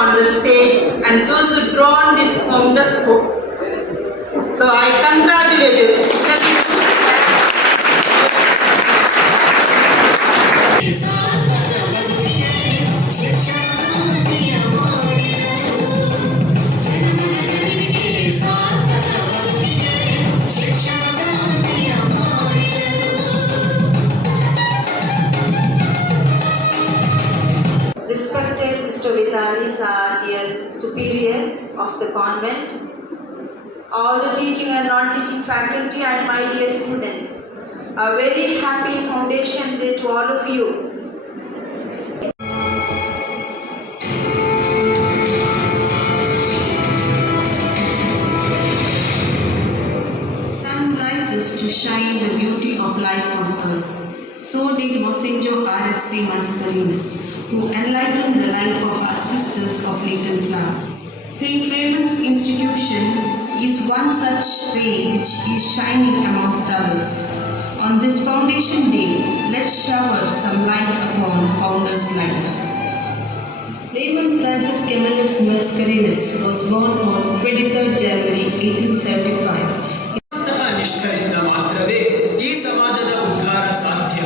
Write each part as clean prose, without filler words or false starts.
on the stage and those who drawn this founder's book. So I congratulate you. Respected Sister Vitali, dear superior of the convent, all the teaching and non-teaching faculty and my dear students, a very happy Foundation Day to all of you. Sun rises to shine the beauty of life on earth. So did Monsignor R.H.C. Mascarenhas, who enlightened the life of our sisters of Leighton Flower. St. Raymond's Institution is one such ray which is shining amongst others. On this Foundation Day, let's shower some light upon Founder's life. Raymond Francis Camillus Mascarenhas was born on 23rd January 1875. ನಿಷ್ಠರಿಂದ ಮಾತ್ರವೇ ಈ ಸಮಾಜದ ಉದ್ಧಾರ ಸಾಧ್ಯ.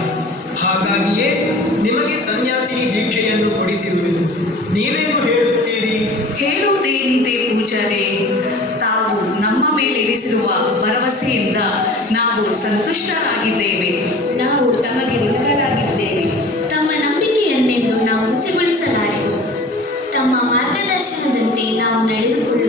ಹಾಗಾಗಿಯೇ ನಿಮಗೆ ಸನ್ಯಾಸಿನಿ ದೀಕ್ಷೆಯನ್ನು ಕೊಡಿಸಿರುವೆನು. ನೀವೇನು ಹೇಳುತ್ತೀರಿ? ಹೇಳುವುದೇನಿದೆ ಪೂಜಾರೆ, ತಾವು ನಮ್ಮ ಮೇಲೆ ಇರಿಸಿರುವ ಭರವಸೆಯಿಂದ ನಾವು ಸಂತುಷ್ಟರಾಗಿದ್ದೇವೆ. ನಾವು ತಮಗೆ ಋಣಿಗಳಾಗಿದ್ದೇವೆ. ತಮ್ಮ ನಂಬಿಕೆಯನ್ನೆಂದು ನಾವು ಹುಸಿಗೊಳಿಸಲಾರೆವು. ತಮ್ಮ ಮಾರ್ಗದರ್ಶನದಂತೆ ನಾವು ನಡೆದುಕೊಂಡು